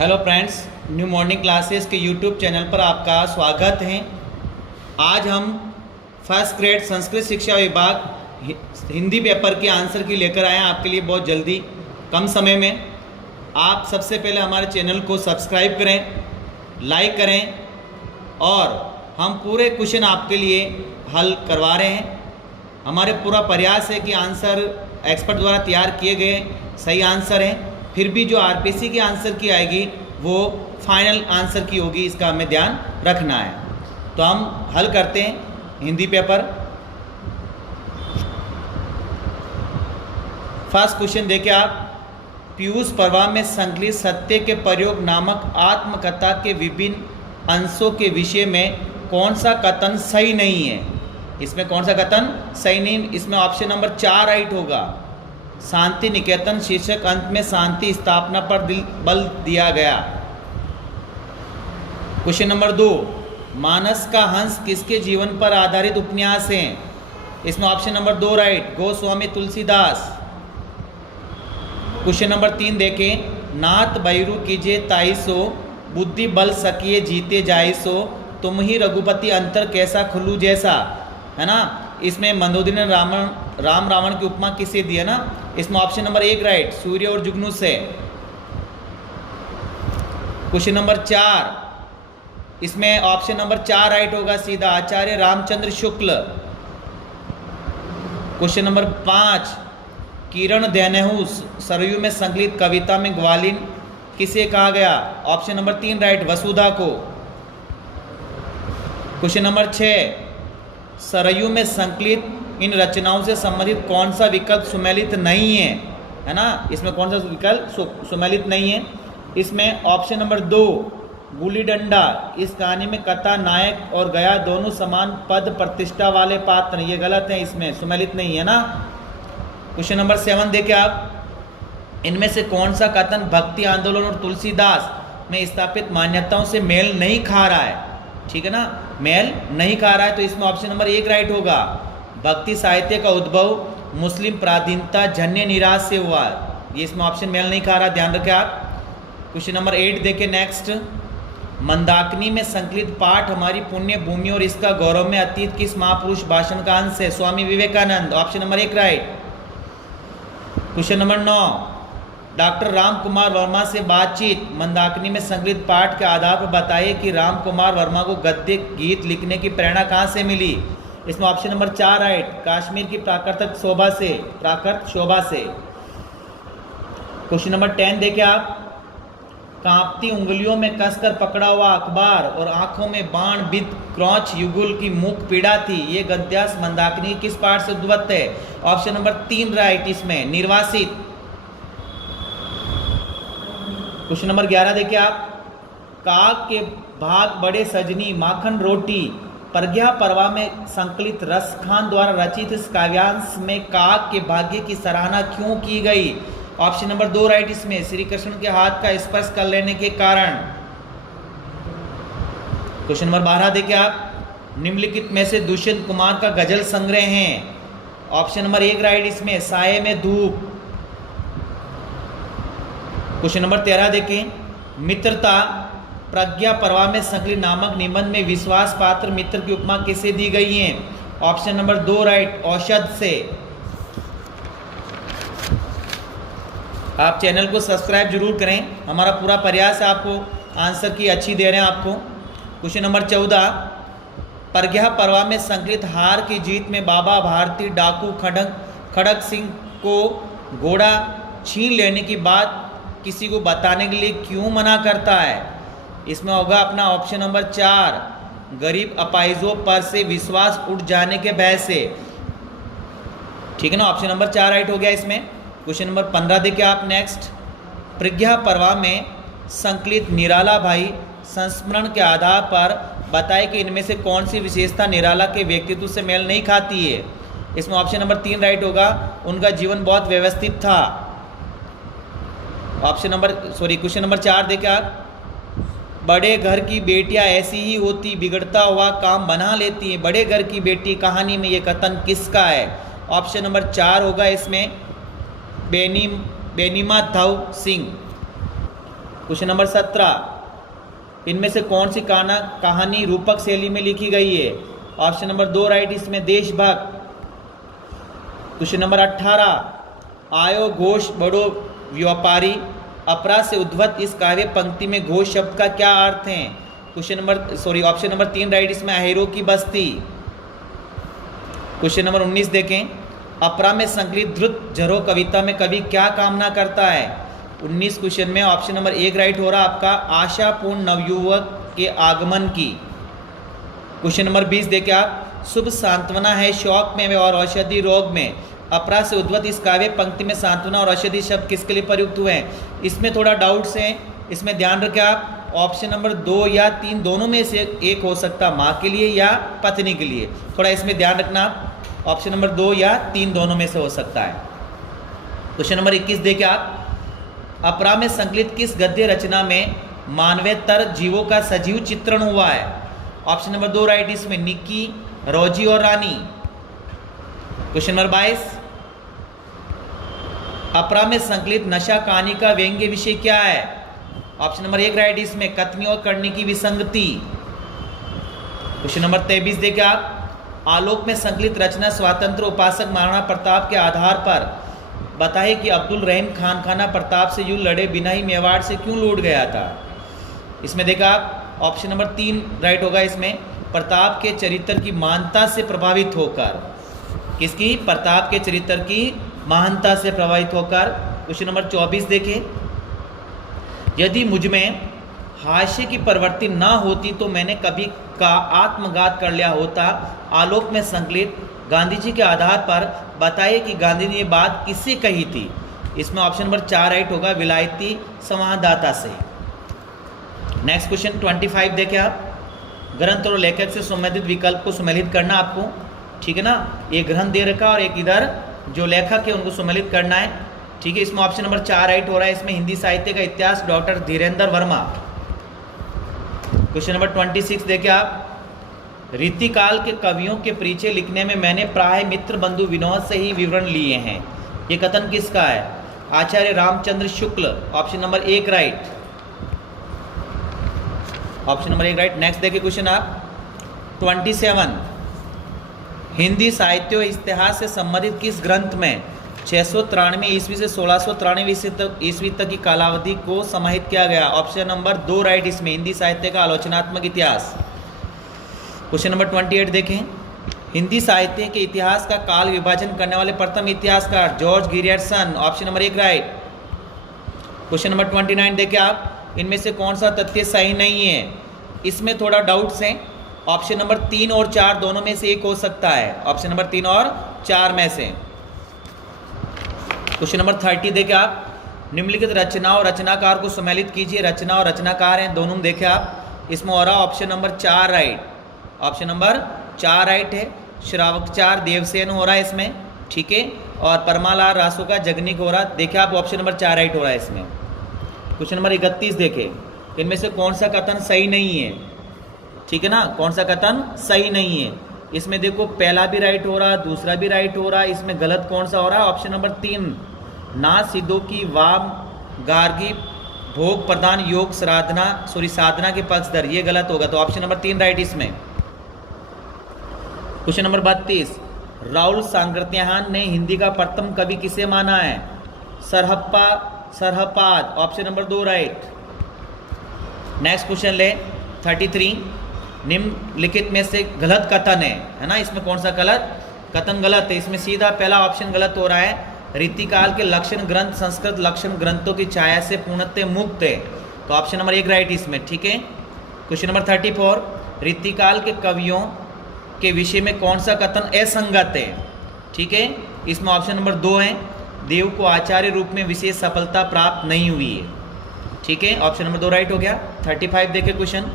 Hello friends, new morning classes के YouTube channel पर आपका स्वागत है। आज हम फर्स्ट ग्रेड संस्कृत शिक्षा विभाग हिंदी पेपर के आंसर की लेकर आए हैं आपके लिए बहुत जल्दी, कम समय में। आप सबसे पहले हमारे चैनल को सब्सक्राइब करें, लाइक करें और हम पूरे क्वेश्चन आपके लिए हल करवा रहे हैं। हमारे पूरा प्रयास है कि आंसर एक्सपर्ट द्वारा तैयार किए गए सही आंसर हैं, फिर भी जो आरपीसी की आंसर की आएगी वो फाइनल आंसर की होगी, इसका हमें ध्यान रखना है। तो हम हल करते हैं हिंदी पेपर। फर्स्ट क्वेश्चन देखिए आप, पीयूष पर्वा में संकलित सत्य के प्रयोग नामक आत्मकथा के विभिन्न अंशों के विषय में कौन सा कथन सही नहीं है। इसमें कौन सा कथन सही नहीं, इसमें ऑप्शन नंबर 4 राइट होगा। शांति निकेतन शीर्षक अंत में शांति स्थापना पर बल दिया गया। क्वेश्चन नंबर 2, मानस का हंस किसके जीवन पर आधारित उपन्यास है। इसमें option number 2 right, Goswami Tulsidas. Question number 3 देखें, नाथ बैरू कीजे ताइसो बुद्धि बल सकिए जीते जाइसो तुम ही रघुपति अंतर कैसा खुलू जैसा, है ना। इसमें मंदोदरी ने राम रावण की उपमा किसे दी है ना। इसमें ऑप्शन नंबर 1 राइट, सूर्य और जुगनू से। क्वेश्चन नंबर 4, इसमें ऑप्शन नंबर 4 राइट होगा सीधा, आचार्य रामचंद्र शुक्ल। क्वेश्चन नंबर 5, किरण दैनहु सरयू में संकलित कविता में ग्वालिन किसे कहा गया। ऑप्शन नंबर 3 राइट, वसुधा को। क्वेश्चन नंबर 6, सरयू में संकलित इन रचनाओं से संबंधित कौन सा विकल्प सुमेलित नहीं है ना। इसमें कौन सा विकल्प सुमेलित नहीं है। इसमें ऑप्शन नंबर 2 गुली डंडा, इस कहानी में कथा नायक और गया दोनों समान पद प्रतिष्ठा वाले पात्र, ये गलत है, इसमें सुमेलित नहीं है ना। क्वेश्चन नंबर 7 देखिए आप, इनमें से कौन सा कथन भक्ति आंदोलन और तुलसीदास में स्थापित मान्यताओं से मेल नहीं खा रहा है। ठीक है ना, मेल नहीं खा रहा है, तो इसमें ऑप्शन नंबर 1 राइट होगा। भक्ति साहित्य का उद्भव मुस्लिम प्राधीनता जन्य निराश से हुआ, ये इसमें ऑप्शन मेल नहीं खा रहा, ध्यान रखें आप। क्वेश्चन नंबर 8 देखिए नेक्स्ट, मंदाकिनी में संकलित पाठ हमारी पुण्य भूमि और इसका गौरव में अतीत किस महापुरुष भाषण का अंश है। Swami Vivekananda, option number 1 right. Question number 9, doctor Ram Kumar Verma से बातचीत मंदाकिनी में संकलित पाठ के आधार पर बताइए कि राम कुमार वर्मा को गद्य गीत लिखने की प्रेरणा कहाँ से मिली। इसमें ऑप्शन नंबर 4 राइट, कश्मीर की प्राकृत शोभा से। क्वेश्चन नंबर 10 देखिए आप, कांपती उंगलियों में कसकर पकड़ा हुआ अखबार और आंखों में बाण बिद क्रौच युगुल की मुख पीड़ा थी, ये गद्यास मंदाकिनी किस पाठ से उद्भूत है। ऑप्शन नंबर 3 राइट, इसमें निर्वासित। क्वेश्चन नंबर 11 देखिए आप, काग के भाग बड़े सजनी माखन रोटी प्रज्ञा पर्वा में संकलित रसखान द्वारा रचित इस काव्यांश में काग के भाग्य की सराहना क्यों की गई। ऑप्शन नंबर 2 राइट, इसमें श्री कृष्ण के हाथ का स्पर्श कर लेने के कारण। क्वेश्चन नंबर 12 देखिए आप, निम्नलिखित में से दुष्यंत कुमार का गजल संग्रह है। ऑप्शन नंबर 1 राइट, इसमें साये में धूप। क्वेश्चन नंबर 13 देखें, मित्रता प्रज्ञा पर्वा में संकलित नामक निबंध में विश्वास पात्र मित्र की उपमा किसे दी गई है। ऑप्शन नंबर 2 राइट, औषध से। आप चैनल को सब्सक्राइब जरूर करें, हमारा पूरा प्रयास है आपको आंसर की अच्छी दे रहे हैं आपको। क्वेश्चन नंबर 14, प्रज्ञा पर्वा में संकलित हार की जीत में बाबा भारती डाकू खड़ग सिंह को घोड़ा छीन लेने की बात किसी को बताने के लिए क्यों मना करता है। इसमें होगा अपना ऑप्शन नंबर 4, गरीब अपाइजों पर से विश्वास उठ जाने के भय से। ठीक है ना, ऑप्शन नंबर 4 राइट हो गया इसमें। क्वेश्चन नंबर 15 देखिए आप नेक्स्ट, प्रज्ञा पर्वा में संकलित निराला भाई संस्मरण के आधार पर बताए कि इनमें से कौन सी विशेषता निराला के व्यक्तित्व से मेल नहीं खाती है। इसमें ऑप्शन नंबर 3 राइट होगा, उनका जीवन बहुत व्यवस्थित था। क्वेश्चन नंबर 4 देखिए आप, बड़े घर की बेटियां ऐसी ही होती बिगड़ता हुआ काम बना लेती हैं, बड़े घर की बेटी कहानी में ये कथन किसका है। ऑप्शन नंबर 4 होगा इसमें बेनीमा धव सिंह। क्वेश्चन नंबर 17, इनमें से कौन सी कहानी रूपक शैली में लिखी गई है? ऑप्शन नंबर 2 राइट इसमें देशभक्त। क्वेश्चन नंबर 18, आयो घोष बड़ो व्यापारी अपरा से उद्भत इस काव्य पंक्ति में घोष शब्द का क्या अर्थ है? ऑप्शन नंबर 3 राइट इसमें अहेरों की बस्ती। क्वेश्चन नंबर 19 देखें, अपरा में संकलित ध्रुत झरो कविता में कवि क्या कामना करता है? 19 क्वेश्चन में ऑप्शन नंबर 1 राइट हो रहा आपका आशापूर्ण नवयुवक के आगमन की। क्वेश्चन नंबर 20 देखें आप, शुभ सांत्वना है शौक में और औषधि रोग में। अपरा से उद्भत इस काव्य पंक्ति में सांत्वना और औषधि शब्द किसके लिए प्रयुक्त हुए हैं? इसमें थोड़ा डाउट्स हैं, इसमें ध्यान रखें आप। ऑप्शन नंबर 2 या 3 दोनों में से एक हो सकता, माँ के लिए या पत्नी के लिए, थोड़ा इसमें ध्यान रखना आप। ऑप्शन नंबर 2 या 3 दोनों में से हो सकता है। क्वेश्चन नंबर 21 देखिए आप, अपरा में संकलित किस गद्य रचना में मानवेतर जीवों का सजीव चित्रण हुआ है? ऑप्शन नंबर 2 राइट इसमें निक्की, रोजी और रानी। क्वेश्चन नंबर 22, अपरा में संकलित नशा कहानी का व्यंग्य विषय क्या है? ऑप्शन नंबर 1 राइट इसमें कथनी और करनी की विसंगति। क्वेश्चन नंबर 23 देखिए आप, आलोक में संकलित रचना स्वतंत्र उपासक महाराणा प्रताप के आधार पर बताए कि अब्दुल रहीम खान खाना प्रताप से युद्ध लड़े बिना ही मेवाड़ से क्यों लौट गया था? इसमें देखा आप ऑप्शन नंबर 3 राइट होगा इसमें प्रताप के चरित्र की महानता से प्रभावित होकर। किसकी? प्रताप के चरित्र की महानता से प्रभावित होकर। क्वेश्चन नंबर 24 देखें, यदि मुझमें हास्य की प्रवृत्ति ना होती तो मैंने कभी का आत्मघात कर लिया होता। आलोक में संकलित गांधी जी के आधार पर बताइए कि गांधी ने ये बात किससे कही थी? इसमें ऑप्शन नंबर 4 राइट होगा विलायती संवाददाता से। नेक्स्ट क्वेश्चन 25 देखें आप, ग्रंथ और लेखक से संबंधित विकल्प को सम्मिलित करना आपको, ठीक है ना। एक ग्रंथ दे रखा और एक इधर जो लेखक है उनको सम्मिलित करना है, ठीक है। इसमें ऑप्शन नंबर 4 राइट हो रहा है, इसमें हिंदी साहित्य का इतिहास doctor Dhirendra Verma. Question number 26 देखिए आप, रीतिकाल के कवियों के परिचय लिखने में मैंने प्राय मित्र बंधु विनोद से ही विवरण लिए हैं। ये कथन किसका है? Acharya Ramchandra Shukla. Option number 1 right, option number 1 right. Next देखिए क्वेश्चन आप 27, हिंदी साहित्य और इतिहास से संबंधित किस ग्रंथ में 693 ईस्वी से 1693 ईस्वी तक की कालावधि को समाहित किया गया? ऑप्शन नंबर 2 राइट इसमें हिंदी साहित्य का आलोचनात्मक इतिहास। क्वेश्चन नंबर 28 देखें, हिंदी साहित्य के इतिहास का काल विभाजन करने वाले प्रथम इतिहासकार George Grierson. Option number 1 right. Question number 29 देखें आप, इनमें से कौन सा तथ्य सही नहीं है? इसमें थोड़ा डाउट्स हैं। ऑप्शन नंबर 3 और 4 दोनों में से एक हो सकता है, ऑप्शन नंबर 3 और 4 में से। क्वेश्चन नंबर 30 देखें आप, निम्नलिखित रचना और रचनाकार को सम्मिलित कीजिए। रचना और रचनाकार हैं दोनों, देखें आप। इसमें हो रहा option number 4 right, option number 4 right है। श्रावकचार देवसेन हो रहा है इसमें, ठीक है। और परमालाल रासो का जगनिक हो रहा, देखे आप ऑप्शन नंबर 4 राइट हो रहा है इसमें। क्वेश्चन नंबर 31 देखें, इनमें से कौन सा कथन सही नहीं है? ठीक है ना, कौन सा कथन सही नहीं है? इसमें देखो पहला भी राइट हो रहा, दूसरा भी राइट हो रहा, इसमें गलत कौन सा हो रहा है? ऑप्शन नंबर 3, ना सिद्धों की वाम गार्गी भोग प्रदान योग साधना के पक्षधर, ये गलत होगा, तो ऑप्शन नंबर 3 राइट इसमें। क्वेश्चन नंबर 32, राहुल सांकृत्यायन ने हिंदी का प्रथम कवि किसे माना है? Sarahapada. Option number 2 right. Next question ले 33, निम्नलिखित में से गलत कथन है ना, इसमें कौन सा गलत कथन गलत है? इसमें सीधा पहला ऑप्शन गलत हो रहा है, रीतिकाल के लक्षण ग्रंथ संस्कृत लक्षण ग्रंथों की छाया से पूर्णतः मुक्त है, तो ऑप्शन नंबर 1 राइट इसमें, ठीक है। क्वेश्चन नंबर 34, रीतिकाल के कवियों के विषय में कौन सा कथन असंगत है? ठीक है, इसमें ऑप्शन नंबर 2 है, देव को आचार्य रूप में विशेष सफलता प्राप्त नहीं हुई है, ठीक है, ऑप्शन नंबर 2 राइट हो गया। 35 देखे क्वेश्चन,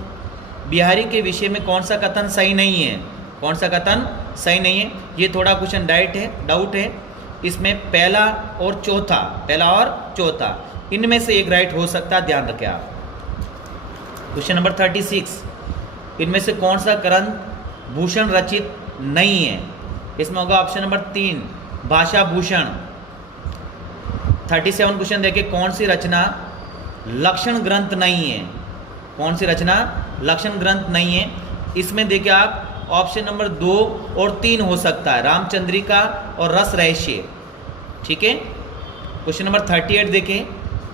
बिहारी के विषय में कौन सा कथन सही नहीं है? कौन सा कथन सही नहीं है? ये थोड़ा क्वेश्चन डाउट है, इसमें पहला और चौथा इनमें से एक राइट हो सकता है, ध्यान रखें आप। क्वेश्चन नंबर 36, इनमें से कौन सा ग्रंथ भूषण रचित नहीं है? इसमें होगा ऑप्शन नंबर 3, भाषा भूषण। 37 क्वेश्चन देखिए, कौन सी रचना लक्षण ग्रंथ नहीं है। कौन सी रचना लक्षण ग्रंथ नहीं है? इसमें देखिए आप ऑप्शन नंबर 2 और 3 हो सकता है, रामचंद्रिका और रस रहस्य। ठीक है, क्वेश्चन नंबर 38 देखें,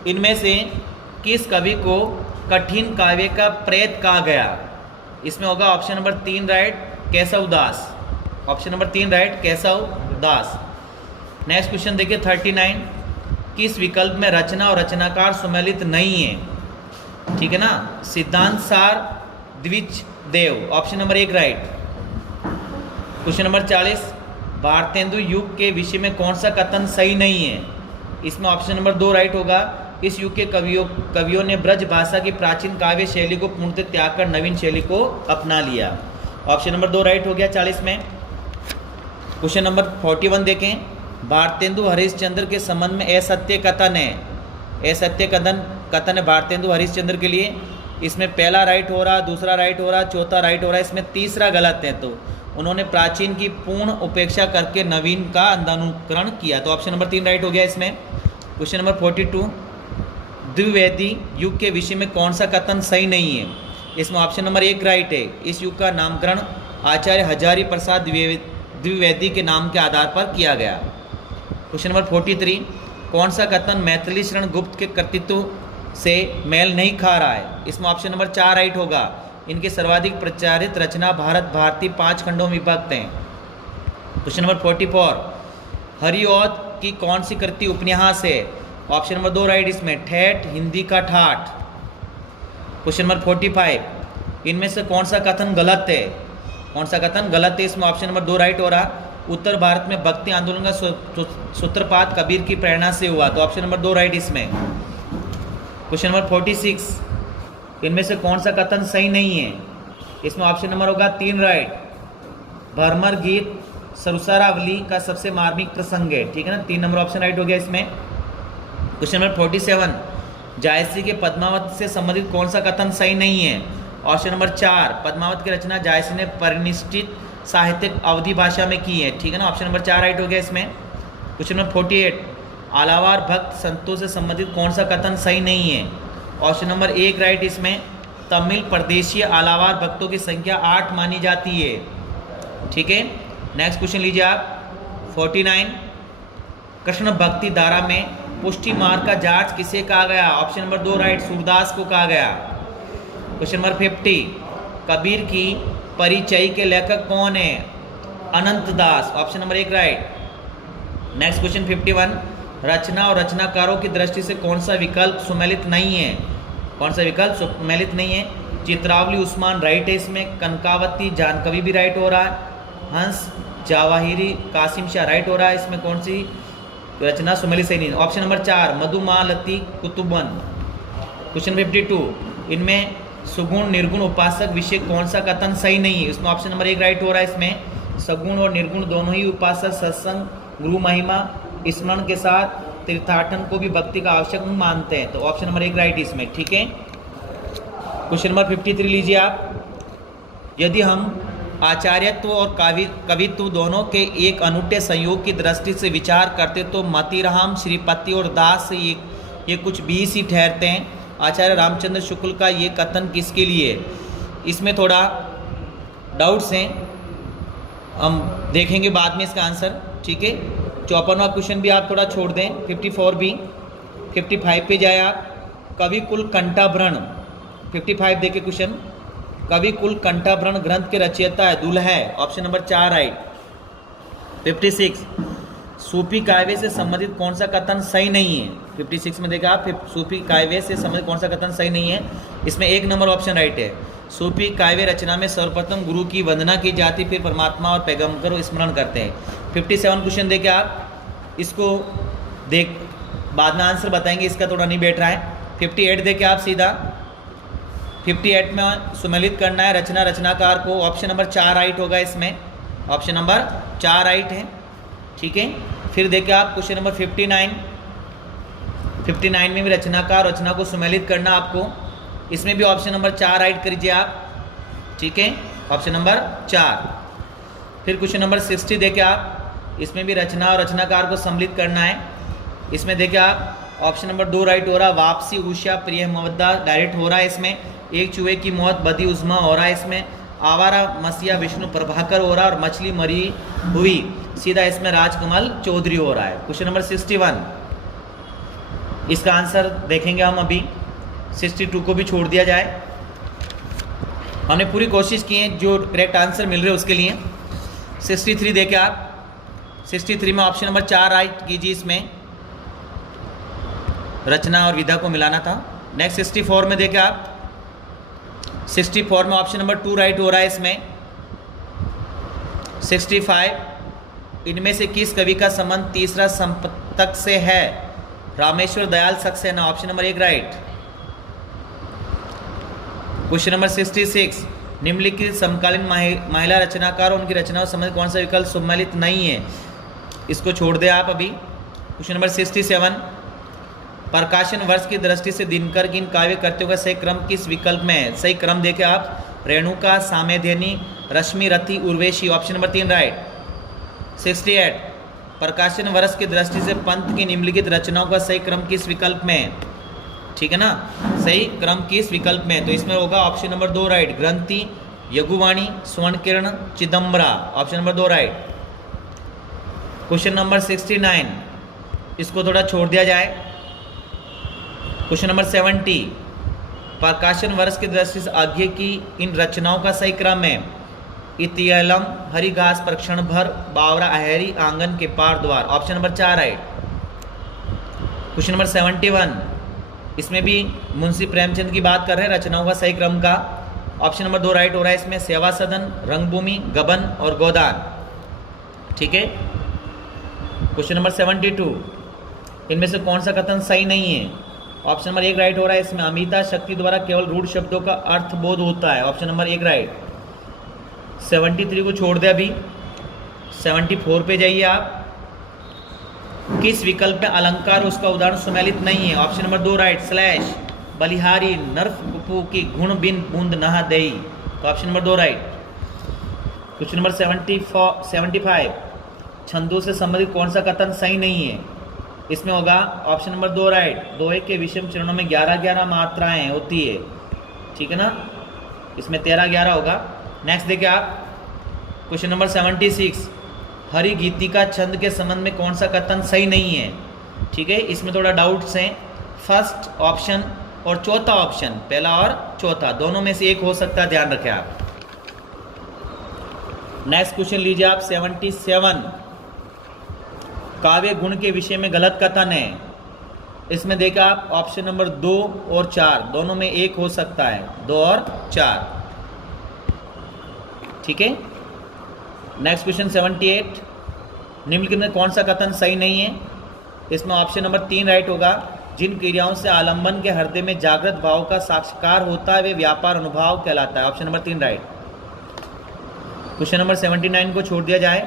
इनमें से किस कवि को कठिन काव्य का प्रेत कहा गया? इसमें होगा ऑप्शन नंबर 3 राइट, केशव दास। ऑप्शन नंबर 3 राइट, केशव दास। नेक्स्ट क्वेश्चन देखिए 39, किस विकल्प में रचना और रचनाकार सुमेलित नहीं है? ठीक है ना, Siddhant Saar, Dwij Dev. Option number 1 right. Question number 40, Bharatendu युग के विषय में कौन सा कथन सही नहीं है? इसमें ऑप्शन नंबर 2 राइट होगा, इस युग के कवियों ने ब्रज भाषा की प्राचीन काव्य शैली को पूर्णतः त्याग कर नवीन शैली को अपना लिया। ऑप्शन नंबर 2 राइट हो गया 40 में। क्वेश्चन नंबर 41 देखें, भारतेंदु हरिश्चंद्र के संबंध में असत्य कथन है। असत्य कथन है भारतेंदु हरिश्चंद्र के लिए। इसमें पहला राइट हो रहा, दूसरा राइट हो रहा, चौथा राइट हो रहा है, इसमें तीसरा गलत है। तो उन्होंने प्राचीन की पूर्ण उपेक्षा करके नवीन का अंधानुकरण किया। तो ऑप्शन नंबर 3 राइट हो गया इसमें। क्वेश्चन नंबर 42, द्विवेदी युग के विषय में कौन सा कथन सही नहीं है? इसमें ऑप्शन नंबर 1 राइट है, इस युग का नामकरण आचार्य हजारी प्रसाद द्विवेदी के नाम के आधार पर किया गया। क्वेश्चन नंबर 43, कौन सा कथन मैथिली शरण गुप्त के कृतित्व से मेल नहीं खा रहा है? इसमें ऑप्शन नंबर 4 राइट होगा, इनके सर्वाधिक प्रचारित रचना भारत भारती 5 खंडों में विभक्त हैं। क्वेश्चन नंबर 44, हरिऔध की कौन सी कृति उपन्यास है? ऑप्शन नंबर 2 राइट इसमें, ठेठ हिंदी का ठाठ। क्वेश्चन नंबर 45, इनमें से कौन सा कथन गलत है? कौन सा कथन गलत है? इसमें ऑप्शन नंबर 2 राइट हो रहा, उत्तर भारत में भक्ति आंदोलन का सूत्रपात कबीर की प्रेरणा से हुआ। तो ऑप्शन नंबर 2 राइट इसमें। क्वेश्चन नंबर 46, इनमें से कौन सा कथन सही नहीं है? इसमें ऑप्शन नंबर होगा 3 राइट, भरमर गीत सरुसारावली का सबसे मार्मिक प्रसंग है। ठीक है ना, 3 नंबर ऑप्शन राइट हो गया इसमें। क्वेश्चन नंबर 47, जायसी के पद्मावत से संबंधित कौन सा कथन सही नहीं है? ऑप्शन नंबर 4, पद्मावत की रचना जायसी ने परिनिष्ठित साहित्यिक अवधि भाषा में की है। ठीक है ना, ऑप्शन नंबर 4 राइट हो गया इसमें। क्वेश्चन नंबर 48, आलावार भक्त संतों से संबंधित कौन सा कथन सही नहीं है? ऑप्शन नंबर 1 राइट इसमें, तमिल प्रदेशीय आलावार भक्तों की संख्या 8 मानी जाती है। ठीक है, नेक्स्ट क्वेश्चन लीजिए आप 49, कृष्ण भक्ति धारा में पुष्टि मार्ग का जांच किसे कहा गया? ऑप्शन नंबर 2 राइट, सूरदास को कहा गया। क्वेश्चन नंबर 50, कबीर की परिचय के लेखक कौन है? Anant Das. Option number 1 right. Next question 51, रचना और रचनाकारों की दृष्टि से कौन सा विकल्प सुमेलित नहीं है? कौन सा विकल्प सुमेलित नहीं है? चित्रावली उस्मान राइट है इसमें, कनकावती जानकवि भी राइट हो रहा है, हंस जवाहिरी कासिम शाह राइट हो रहा है। इसमें कौन सी रचना सुमेलित सही नहीं? Option number 4, Madhumalti Kutuban. Question 52, इनमें सुगुण निर्गुण उपासक विषय कौन सा कथन सही नहीं है? इसमें ऑप्शन नंबर 1 राइट हो रहा है इसमें, सगुण और निर्गुण दोनों ही उपासक सत्संग गुरु महिमा स्मरण के साथ तीर्थाटन को भी भक्ति का आवश्यक मानते हैं। तो ऑप्शन नंबर 1 राइट इसमें। ठीक है, क्वेश्चन नंबर 53 लीजिए आप, यदि हम आचार्यत्व और कवित्व दोनों के एक अनूठे संयोग की दृष्टि से विचार करते तो मतीराम, श्रीपति और दास से ये कुछ 20 ही ठहरते हैं। आचार्य रामचंद्र शुक्ल का ये कथन किसके लिए? इसमें थोड़ा डाउट्स हैं, हम देखेंगे बाद में इसका आंसर। ठीक है, 54वां क्वेश्चन भी आप थोड़ा छोड़ दें, 54 भी। 55 पे जाए आप, कवि कुल कंठाभरण। 55 देखे क्वेश्चन, कवि कुल कंठाभरण ग्रंथ के रचयिता है दुल्हा है। Option number 4 right. 56, सूफी काव्य से संबंधित कौन सा कथन सही नहीं है? 56 में देखा आप, सूफी काव्य से संबंधित कौन सा कथन सही नहीं है? इसमें 1 नंबर ऑप्शन राइट है, सूफी काव्य रचना में सर्वप्रथम गुरु की वंदना की जाती, फिर परमात्मा और पैगंबर को स्मरण करते हैं। 57 क्वेश्चन देखे आप, इसको देख बाद में आंसर बताएंगे, इसका थोड़ा नहीं बैठ रहा है। 58 देखे आप सीधा, 58 में सुमेलित करना है रचना रचनाकार को। ऑप्शन नंबर 4 राइट होगा इसमें, ऑप्शन नंबर 4 राइट है। ठीक है, फिर देखिए आप क्वेश्चन नंबर 59 में भी रचनाकार रचना को सुमेलित करना आपको, इसमें भी ऑप्शन नंबर 4 राइट करिए आप। ठीक है, ऑप्शन नंबर 4। फिर क्वेश्चन नंबर 60 देखिए आप, इसमें भी रचना और रचनाकार को सम्मिलित करना है। इसमें देखिए आप ऑप्शन नंबर 2 राइट हो रहा। वापसी उषा प्रिय मवद्दा डायरेक्ट हो रहा है इसमें। एक चूहे की मौत बदी उज़्मा हो रहा है इसमें। आवारा मसीहा विष्णु प्रभाकर हो रहा है और मछली मरी हुई सीधा इसमें राजकमल चौधरी हो रहा है। क्वेश्चन नंबर 61, इसका आंसर देखेंगे हम अभी। 62 को भी छोड़ दिया जाए। हमने पूरी कोशिश की है जो करेक्ट आंसर मिल रहे हैं उसके लिए। 63 देखे आप। 63 में ऑप्शन नंबर 4 राइट कीजिए, इसमें रचना और विधा को मिलाना था। नेक्स्ट 64 में देखे आप। 64 में ऑप्शन नंबर 2 राइट हो रहा है इसमें। 65, इनमें से किस कवि का संबंध तीसरा संपतक से है? Rameshwar Dayal Saxena, option number 1 right. Question number 66, निम्नलिखित समकालीन महिला रचनाकार और उनकी रचनाओं से संबंधित कौन सा विकल्प सम्मिलित नहीं है? इसको छोड़ दे आप अभी। क्वेश्चन नंबर 67, प्रकाशन वर्ष की दृष्टि से दिनकर की इन काव्य कृतियों का सही क्रम किस विकल्प में है? सही क्रम देखे आप। रेणुका, सामेध्यनी, रश्मि रथी, उर्वेशी, ऑप्शन नंबर 3 राइट। 68, प्रकाशन वर्ष की दृष्टि से पंत की निम्नलिखित रचनाओं का सही क्रम किस विकल्प में है? ठीक है ना, सही क्रम किस विकल्प में? तो इसमें होगा option number 2 right. Granthi, Yugvani, Swarn Kiran, Chidambara, option number 2 right. Question number 69, इसको थोड़ा छोड़ दिया जाए। क्वेश्चन नंबर 70, प्रकाशन वर्ष की दृष्टि से आगे की इन रचनाओं का सही क्रम है? इतियलम, हरिघास, प्रक्षण भर, बावरा, अहरी, आंगन के पार द्वार, option number 4 right. Question number 71, इसमें भी मुंशी प्रेमचंद की बात कर रहे हैं रचनाओं का सही क्रम का। ऑप्शन नंबर 2 राइट हो रहा है इसमें। सेवा सदन, रंगभूमि, गबन और गोदान, ठीक है। क्वेश्चन नंबर 72, इनमें से कौन सा कथन सही नहीं है? ऑप्शन नंबर 1 राइट हो रहा है इसमें। अमिता शक्ति द्वारा केवल रूढ़ शब्दों का अर्थबोध होता है, ऑप्शन नंबर 1 राइट। 73 को छोड़ दे अभी। 74 पे जाइए आप। किस विकल्प में अलंकार उसका उदाहरण सुमेलित नहीं है? Option number 2 right. स्लैश, बलिहारी, नर्फ कुपू की गुण बिन बूंद नहा दई, तो option number 2 right. Question number 75, छंदों से संबंधित कौन सा कथन सही नहीं है? इसमें होगा ऑप्शन नंबर 2 राइट। दोहे के विषम चरणों में 11-11 मात्राएं होती है, ठीक है ना, इसमें 13-11 होगा। नेक्स्ट देखिए आप। क्वेश्चन नंबर 76, हरि गीतिका छंद के संबंध में कौन सा कथन सही नहीं है? ठीक है, इसमें थोड़ा डाउट्स हैं। फर्स्ट ऑप्शन और चौथा ऑप्शन, पहला और चौथा, दोनों में से एक हो सकता है, ध्यान रखें आप। नेक्स्ट क्वेश्चन लीजिए आप। 77, काव्य गुण के विषय में गलत कथन है। इसमें देखा आप ऑप्शन नंबर 2 और 4, दोनों में एक हो सकता है, 2 और 4, ठीक है। नेक्स्ट क्वेश्चन 78, निम्नलिखित में कौन सा कथन सही नहीं है? इसमें ऑप्शन नंबर 3 राइट होगा। जिन क्रियाओं से आलंबन के हृदय में जागृत भाव का साक्षात्कार होता है वे व्यापार अनुभाव कहलाता है, option number 3 right. Question number 79 को छोड़ दिया जाए।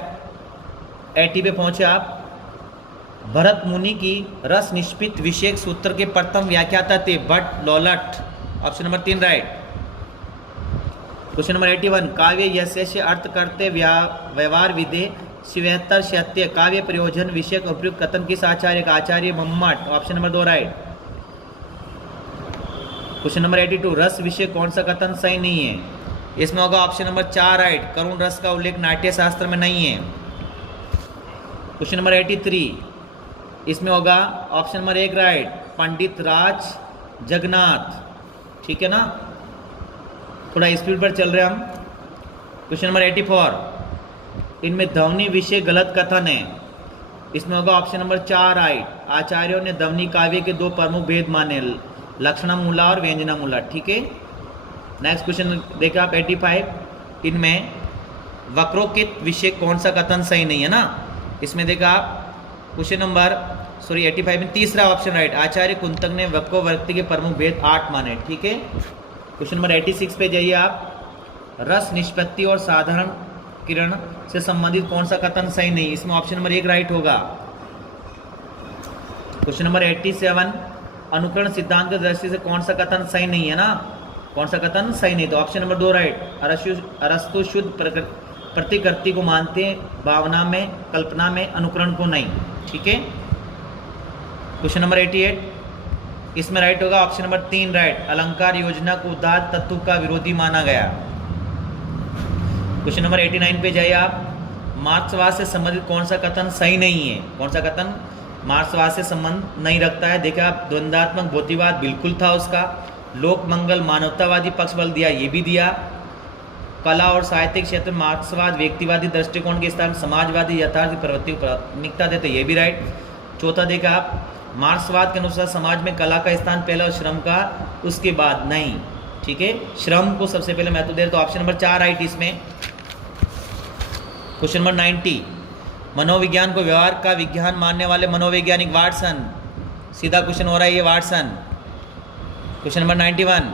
80 पे पहुंचे आप। भरत मुनि की रस निष्पित विषेक सूत्र के प्रथम व्याख्याता थे Bhatt Lollat, option number 3 right. Question number 81, काव्य यश अर्थ करते व्यवहार विधे शिवेतर सत्य काव्य प्रयोजन विषयक उपयुक्त कथन किस आचार्य का? Acharya Mammat, option number 2 right. Question number 82, रस विषय कौन सा कथन सही नहीं है? इसमें होगा ऑप्शन नंबर 4 राइट। करुण रस का उल्लेख नाट्य शास्त्र में नहीं है। क्वेश्चन नंबर 83, इसमें होगा ऑप्शन नंबर 1 राइट। पंडित राज जगन्नाथ, ठीक है ना, थोड़ा स्पीड पर चल रहे हम। क्वेश्चन नंबर 84, इनमें ध्वनि विषय गलत कथन है। इसमें होगा ऑप्शन नंबर 4 राइट। आचार्यों ने ध्वनि काव्य के 2 प्रमुख भेद माने, लक्षणामूला और व्यंजनामूला, ठीक है। नेक्स्ट क्वेश्चन देखिए आप 85, इनमें वक्रोकित विषय कौन सा कथन सही नहीं है ना? इसमें देखा आप क्वेश्चन नंबर 85 में तीसरा ऑप्शन राइट। आचार्य कुंतक ने वक्रो व्यक्ति के प्रमुख भेद 8 माने, ठीक है। क्वेश्चन नंबर 86 पे जाइए आप। रस निष्पत्ति और साधारण किरण से संबंधित कौन सा कथन सही नहीं? इसमें ऑप्शन नंबर 1 राइट होगा। क्वेश्चन नंबर 87, अनुकरण सिद्धांत की दृष्टि से कौन सा कथन सही नहीं है ना? कौन सा कथन सही नहीं? तो ऑप्शन नंबर 2 राइट। अरस्तु शुद्ध प्रतिकृति को मानते हैं, भावना में, कल्पना में, अनुकरण को नहीं, ठीक है। क्वेश्चन नंबर 88, इसमें राइट होगा ऑप्शन नंबर 3 राइट। अलंकार योजना को उदार तत्व का विरोधी माना गया। क्वेश्चन नंबर 89 पे जाइए आप। मार्क्सवाद से संबंधित कौन सा कथन सही नहीं है? कौन सा कथन मार्क्सवाद से संबंध नहीं रखता है? देखिए आप, द्वंद्वात्मक भौतिकवाद बिल्कुल था उसका। लोक मंगल मानवतावादी पक्ष बल दिया, ये भी दिया। कला और साहित्यिक क्षेत्र में मार्क्सवाद व्यक्तिवादी दृष्टिकोण के स्थान समाजवादी यथार्थ प्रवृत्ति को प्राथमिकता देते, ये भी राइट। चौथा देखा आप, मार्क्सवाद के अनुसार समाज में कला का स्थान पहले और श्रम का उसके बाद नहीं। ठीक है, श्रम को सबसे पहले महत्व दे, तो ऑप्शन नंबर 4 राइट इसमें। क्वेश्चन नंबर 90, मनोविज्ञान को व्यवहार का विज्ञान मानने वाले मनोवैज्ञानिक वाटसन। सीधा क्वेश्चन हो रहा है ये, वाटसन। क्वेश्चन नंबर 91,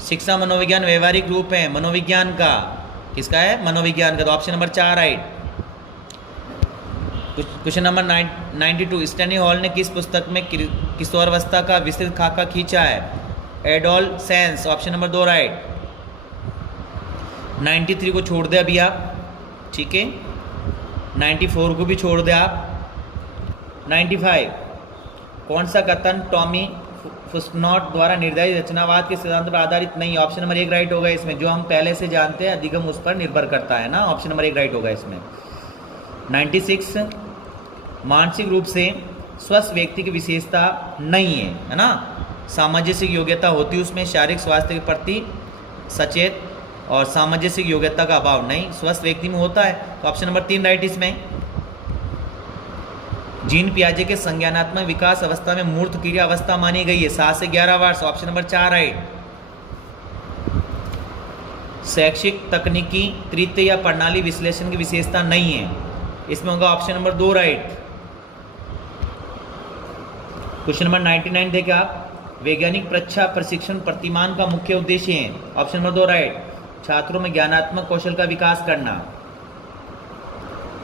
शिक्षा मनोविज्ञान व्यवहारिक रूप है मनोविज्ञान का। किसका है? मनोविज्ञान का, तो option number 4 right. Question number 92, स्टैनी hall ने किस पुस्तक में किशोरावस्था का विस्तृत खाका खींचा है? Adolescence, option number 2 right. 93 को छोड़ दे अभी आप, ठीक है। 94 को भी छोड़ दे आप। 95, कौन सा कथन टॉमी फुस्नॉट द्वारा निर्धारित रचनावाद के सिद्धांत पर आधारित नहीं? ऑप्शन नंबर 1 राइट होगा इसमें। जो हम पहले से जानते हैं अधिगम उस पर निर्भर करता है ना, ऑप्शन नंबर 1 राइट होगा इसमें। 96, मानसिक रूप से स्वस्थ व्यक्ति की विशेषता नहीं है ना, सामाजिक योग्यता होती है उसमें, शारीरिक स्वास्थ्य के प्रति सचेत और सामाजिक योग्यता का अभाव नहीं, स्वस्थ व्यक्ति में होता है, तो ऑप्शन नंबर 3 राइट इसमें। जीन पियाजे के संज्ञानात्मक विकास अवस्था में मूर्त क्रिया अवस्था मानी गई है 7 से 11 वर्ष, ऑप्शन नंबर 4 राइट। शैक्षिक तकनीकी तृतीय या प्रणाली विश्लेषण की विशेषता नहीं है, इसमें होगा option number 2 right. Question number 99 देखें आप, वैज्ञानिक परीक्षा प्रशिक्षण प्रतिमान का मुख्य उद्देश्य है, ऑप्शन नंबर 2 राइट। छात्रों में ज्ञानात्मक कौशल का विकास करना।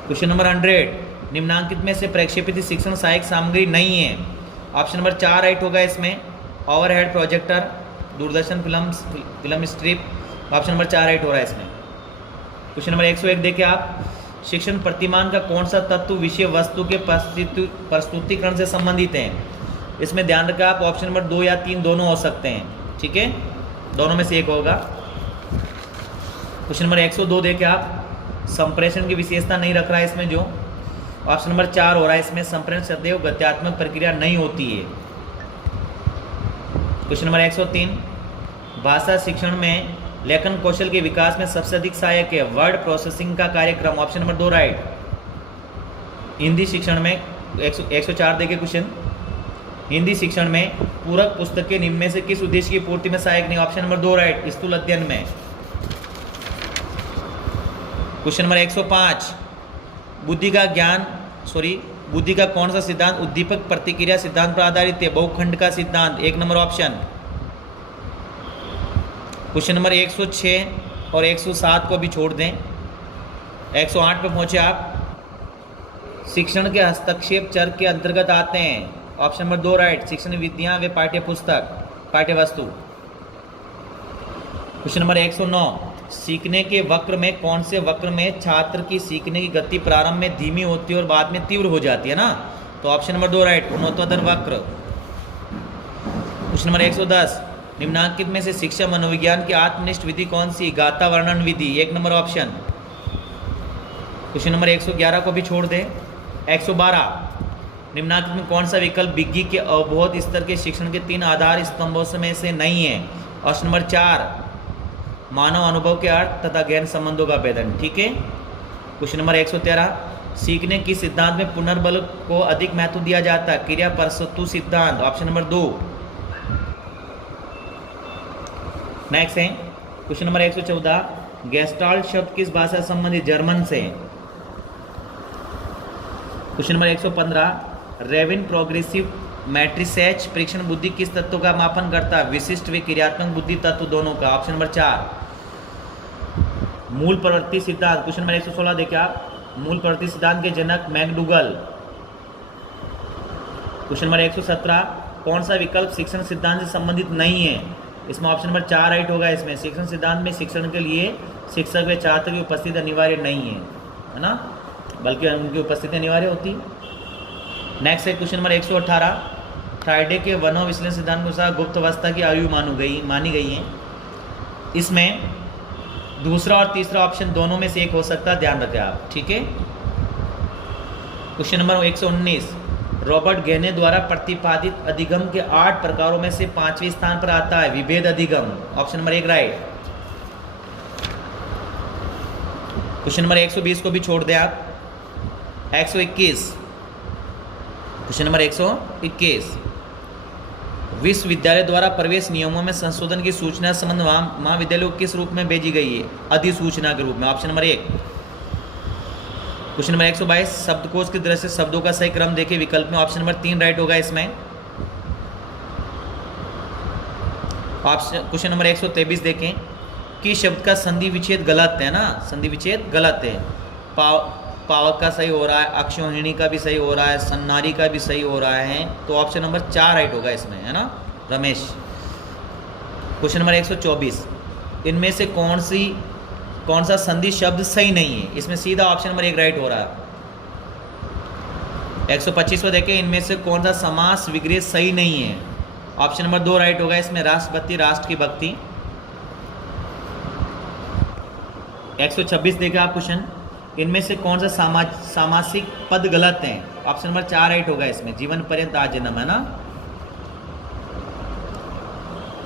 क्वेश्चन नंबर 100, निम्नांकित में से प्रक्षेपित शिक्षण सहायक सामग्री नहीं है, ऑप्शन नंबर 4 राइट होगा इसमें। Overhead projector, Doordarshan film strip, option number 4 right हो रहा है इसमें। क्वेश्चन नंबर 101 देखिए आप, शिक्षण प्रतिमान का कौन सा तत्व विषय वस्तु के प्रस्तुतिकरण से संबंधित है? इसमें ध्यान रखा आप, ऑप्शन नंबर 2 या 3 दोनों हो सकते हैं, ठीक है, दोनों में से एक होगा। क्वेश्चन नंबर 102 देखिए आप, संप्रेषण की विशेषता नहीं रख रहा है इसमें, जो ऑप्शन नंबर 4 हो रहा है इसमें, संप्रेषण सदैव गत्यात्मक प्रक्रिया नहीं होती है। क्वेश्चन नंबर 103, भाषा शिक्षण में लेखन कौशल के विकास में सबसे अधिक सहायक है वर्ड प्रोसेसिंग का कार्यक्रम, ऑप्शन नंबर 2 राइट। हिंदी शिक्षण में 104 देखिए क्वेश्चन, हिंदी शिक्षण में पूरक पुस्तकें निम्न में से किस उद्देश्य की पूर्ति में सहायक नहीं, ऑप्शन नंबर 2 राइट, स्थूल अध्ययन में। क्वेश्चन नंबर 105, बुद्धि का कौन सा सिद्धांत उद्दीपक प्रतिक्रिया सिद्धांत पर आधारित है? बहुखंड का सिद्धांत, 1 नंबर ऑप्शन। क्वेश्चन नंबर 106 और 107 को भी छोड़ दें, 108 पे पहुंचे आप। शिक्षण के हस्तक्षेप चर के अंतर्गत आते हैं, ऑप्शन नंबर 2 राइट, शिक्षण विधियां व पाठ्यपुस्तक पाठ्यवस्तु। क्वेश्चन नंबर 109, सीखने के वक्र में कौन से वक्र में छात्र की सीखने की गति प्रारंभ में धीमी होती है और बाद में तीव्र हो जाती है ना, तो ऑप्शन नंबर 2 राइट, गुणोत्तर वक्र। क्वेश्चन नंबर 110, निम्नांकित में से शिक्षा मनोविज्ञान की आत्मनिष्ठ विधि कौन सी? गाथा वर्णन विधि, 1 नंबर ऑप्शन। क्वेश्चन नंबर 111 को भी छोड़ दे। 112, निम्नांकित में कौन सा विकल्प विज्ञी के अवबोध स्तर के शिक्षण के 3 आधार स्तंभों में से नहीं है? ऑप्शन नंबर 4, मानव अनुभव के अर्थ तथा गहन संबंधों का भेदन, ठीक है। क्वेश्चन नंबर 113, सीखने की सिद्धांत में पुनर्बल को अधिक महत्व दिया जाता है, क्रिया परस्तु सिद्धांत, ऑप्शन नंबर 2। नेक्स्ट है क्वेश्चन नंबर 114, गेस्टाल्ट शब्द किस भाषा से संबंधित? जर्मन से। क्वेश्चन नंबर 115, रेविन प्रोग्रेसिव मैट्रिसेच परीक्षण बुद्धि किस तत्व का मापन करता है? विशिष्ट व क्रियात्मक बुद्धि तत्व दोनों का, ऑप्शन नंबर 4। मूल प्रवृत्ति सिद्धांत, क्वेश्चन नंबर 116 देखिए आप, मूल प्रवृत्ति सिद्धांत के जनक मैकडूगल। क्वेश्चन नंबर 117, कौन सा विकल्प शिक्षण सिद्धांत से संबंधित नहीं है? इसमें ऑप्शन नंबर 4 राइट होगा इसमें। शिक्षण सिद्धांत में शिक्षण के लिए शिक्षक व छात्र की उपस्थिति अनिवार्य नहीं है ना, बल्कि उनकी उपस्थिति अनिवार्य होती है। नेक्स्ट है क्वेश्चन नंबर 118, फ्राइडे के मनोविश्लेषण सिद्धांत के अनुसार गुप्त अवस्था की आयु मानी गई है। इसमें दूसरा और तीसरा ऑप्शन दोनों में से एक हो सकता है, ध्यान रखें आप, ठीक है। क्वेश्चन नंबर 119, रॉबर्ट गेने द्वारा प्रतिपादित अधिगम के 8 प्रकारों में से 5वें स्थान पर आता है विभेद अधिगम। Option number 1 right. Question number 120 को भी छोड़ दें आप। 121, क्वेश्चन नंबर 121, विश्वविद्यालय द्वारा प्रवेश नियमों में संशोधन की सूचना संबंध महाविद्यालय को किस रूप में भेजी गई है? अधिसूचना के रूप में। Option number 1। क्वेश्चन नंबर 122, शब्दकोश की दृष्टि से शब्दों का सही क्रम देखिए विकल्प में। ऑप्शन नंबर 3 राइट होगा इसमें। ऑप्शन क्वेश्चन नंबर 123 देखें कि शब्द का संधि विच्छेद गलत है ना, संधि विच्छेद गलत है। पावक का सही हो रहा है, अक्षोहिणी का भी सही हो रहा है, सन्नारी का भी सही हो रहा है, तो ऑप्शन नंबर 4 राइट होगा इसमें, है ना रमेश। क्वेश्चन नंबर 124, इनमें से कौन सा संधि शब्द सही नहीं है? इसमें सीधा ऑप्शन नंबर 1 राइट हो रहा है। 125 को देखें, इनमें से कौन सा समास विग्रह सही नहीं है? ऑप्शन नंबर 2 राइट होगा इसमें, राष्ट्रपति राष्ट्र की भक्ति। 126 देखें आप क्वेश्चन, इनमें से कौन सा सामासिक पद गलत है? ऑप्शन नंबर 4 राइट होगा इसमें, जीवन पर्यंत आजन्म, है ना।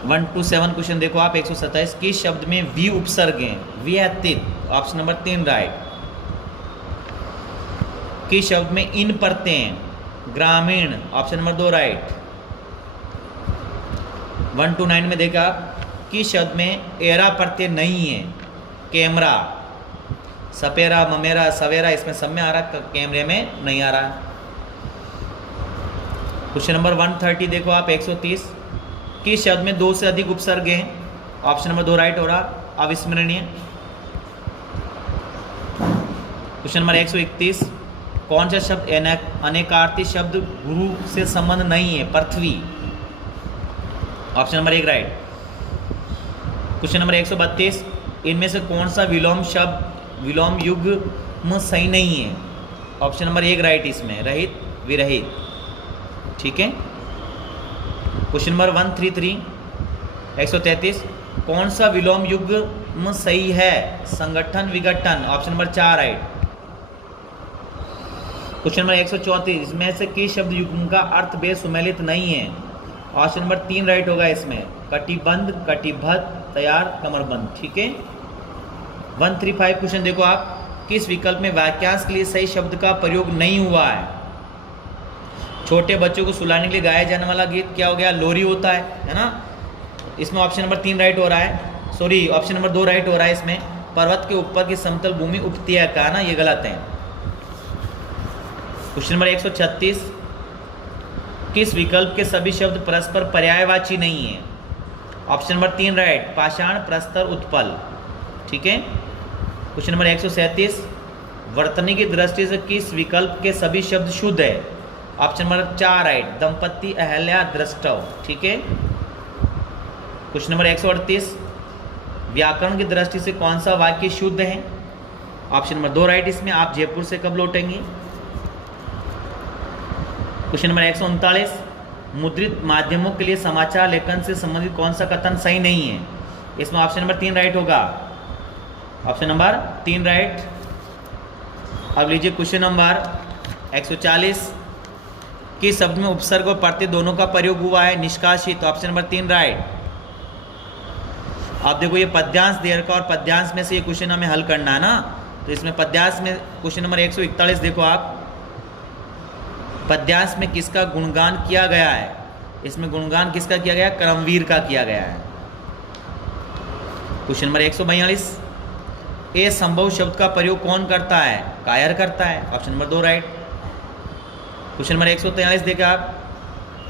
1 to 7 क्वेश्चन देखो आप। 127, किस शब्द में वी उपसर्ग है? व्यतीत। Option number 3 right. किस शब्द में इन पढ़ते हैं? ग्रामीण। Option number 2 right. 1 to 9 में देखा, किस शब्द में एरा प्रत्यय नहीं है? कैमरा। सपेरा, ममेरा, सवेरा, इसमें सब में आ रहा, कैमरे में नहीं आ रहा। क्वेश्चन नंबर 130 देखो आप। 130, किस शब्द में 2 से अधिक उपसर्ग हैं? ऑप्शन नंबर 2 राइट हो रहा, अविस्मरणीय। क्वेश्चन नंबर 131, कौन सा शब्द अनेकार्थी शब्द गुरु से संबंध नहीं है? पृथ्वी। Option number 1 right. Question number 132, इनमें से कौन सा विलोम युग्म सही नहीं है? ऑप्शन नंबर 1 राइट इसमें, रहित विरहित, ठीक है। क्वेश्चन नंबर 133, 133, कौन सा विलोम युग्म सही है? संगठन विघटन। Option number 4 right. Question number 134, इसमें से किस शब्द युग्म का अर्थ भेद सुमेलित नहीं है? ऑप्शन नंबर 3 राइट होगा इसमें, कटिबंध, कटिबद्ध, तैयार, कमरबंद, ठीक है। 135 क्वेश्चन देखो आप, किस विकल्प में वाक्यांश के लिए सही शब्द का प्रयोग नहीं हुआ है? छोटे बच्चों को सुलाने के लिए गाया जाने वाला गीत क्या हो गया? लोरी होता है ना। इसमें ऑप्शन नंबर 3 राइट हो रहा है, सॉरी ऑप्शन नंबर 2 राइट हो रहा है इसमें। पर्वत के ऊपर की समतल भूमि उगती है, कहा ना, ये गलत है। क्वेश्चन नंबर 136, किस विकल्प के सभी शब्द परस्पर पर्यायवाची नहीं है? ऑप्शन नंबर 3 राइट, पाषाण, प्रस्तर, उत्पल, ठीक है। क्वेश्चन नंबर 137, वर्तनी की दृष्टि से किस विकल्प के सभी शब्द शुद्ध है? ऑप्शन नंबर 4 राइट, दंपति, अहल्या, द्रष्टव, ठीक है। क्वेश्चन नंबर 138, व्याकरण की दृष्टि से कौन सा वाक्य शुद्ध है? ऑप्शन नंबर 2 राइट इसमें, आप जयपुर से कब लौटेंगे। क्वेश्चन नंबर 139, मुद्रित माध्यमों के लिए समाचार लेखन से संबंधित कौन सा कथन सही नहीं है? इसमें ऑप्शन नंबर 3 राइट होगा, ऑप्शन नंबर 3 राइट। अब लीजिए क्वेश्चन नंबर 140, किस शब्द में उपसर्ग और प्रत्यय दोनों का प्रयोग हुआ है? निष्कासित। Option number 3 right. आप देखो ये पद्यांश दे रखा और पद्यांश में से ये क्वेश्चन हमें हल करना है ना, तो इसमें पद्यांश में क्वेश्चन नंबर 141 देखो आप, पद्यांश में किसका गुणगान किया गया है? इसमें गुणगान किसका किया गया? कर्मवीर का किया गया है। क्वेश्चन नंबर 142, ए संभव शब्द का प्रयोग कौन करता है? कायर करता है। Option number 2 right. Question number 143 देखा आप,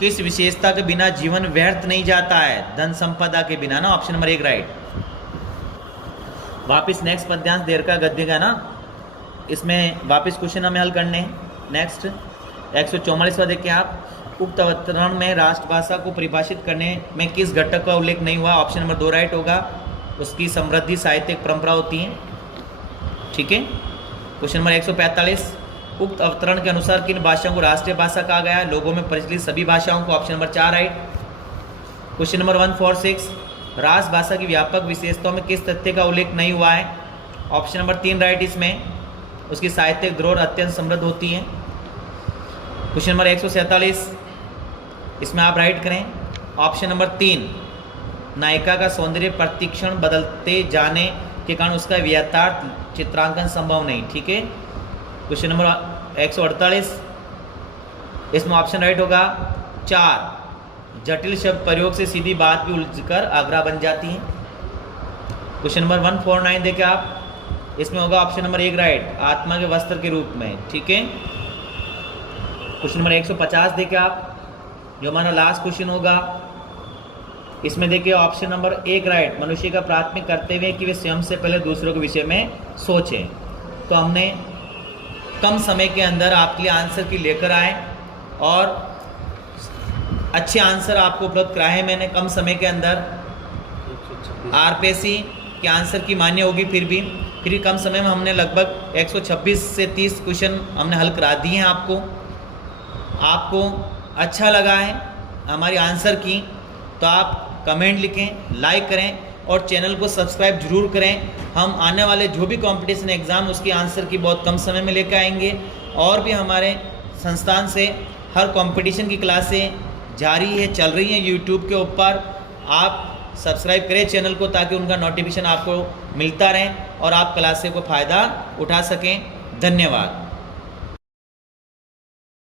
किस विशेषता के बिना जीवन व्यर्थ नहीं जाता है? धन संपदा के बिना ना। Option number 1 right. वापिस नेक्स्ट पद्यांश देर का गद्य का ना, इसमें वापिस क्वेश्चन हमें हल करने हैं। नेक्स्ट 144 देखिए आप, उक्त अवतरण में राष्ट्रभाषा को परिभाषित करने में किस घटक का उल्लेख नहीं हुआ? ऑप्शन नंबर 2 राइट होगा, उसकी समृद्धि साहित्यिक परंपरा होती है, ठीक है। क्वेश्चन नंबर 145, उक्त अवतरण के अनुसार किन भाषाओं को राष्ट्रीय भाषा कहा गया है? लोगों में प्रचलित सभी भाषाओं को। Option number 4 right. Question number 146, राजभाषा की व्यापक विशेषताओं में किस तथ्य का उल्लेख नहीं हुआ है? Option number 3 right. इसमें उसकी साहित्यिक धरोहर अत्यंत समृद्ध होती है। क्वेश्चन नंबर 147, इसमें आप राइट करें ऑप्शन नंबर 3, नायिका का सौंदर्य प्रतिक्षण बदलते जाने के कारण उसका यथार्थ चित्रांकन संभव नहीं। ठीक है। क्वेश्चन नंबर 148, इसमें ऑप्शन राइट होगा 4, जटिल शब्द प्रयोग से सीधी बात भी उलझकर आगरा बन जाती है। क्वेश्चन नंबर 149 देखें आप, इसमें होगा ऑप्शन नंबर 1 राइट, आत्मा के वस्त्र के रूप में। ठीक है। क्वेश्चन नंबर 150 देखें आप, जो हमारा लास्ट क्वेश्चन होगा, इसमें देखिए ऑप्शन नंबर 1 राइट, मनुष्य का प्राथमिक कर्तव्य कि वे स्वयं से पहले दूसरों के विषय में सोचें। तो हमने कम समय के अंदर आपके लिए आंसर की लेकर आए और अच्छे आंसर आपको उपलब्ध कराए हैं मैंने कम समय के अंदर। आरपीएससी के आंसर की मान्य होगी फिर भी कम समय में हमने लगभग 126 से 30 क्वेश्चन हमने हल करा दिए हैं आपको अच्छा लगा है हमारी आंसर की तो आप कमेंट लिखें, लाइक करें और चैनल को सब्सक्राइब जरूर करें। हम आने वाले जो भी कंपटीशन एग्ज़ाम उसकी आंसर की बहुत कम समय में लेकर आएंगे और भी हमारे संस्थान से हर कंपटीशन की क्लासें जारी है, चल रही हैं यूट्यूब के ऊपर। आप सब्सक्राइब करें चैनल को ताकि उनका नोटिफिकेशन आपको मिलता रहे और आप क्लासे को फ़ायदा उठा सकें। धन्यवाद।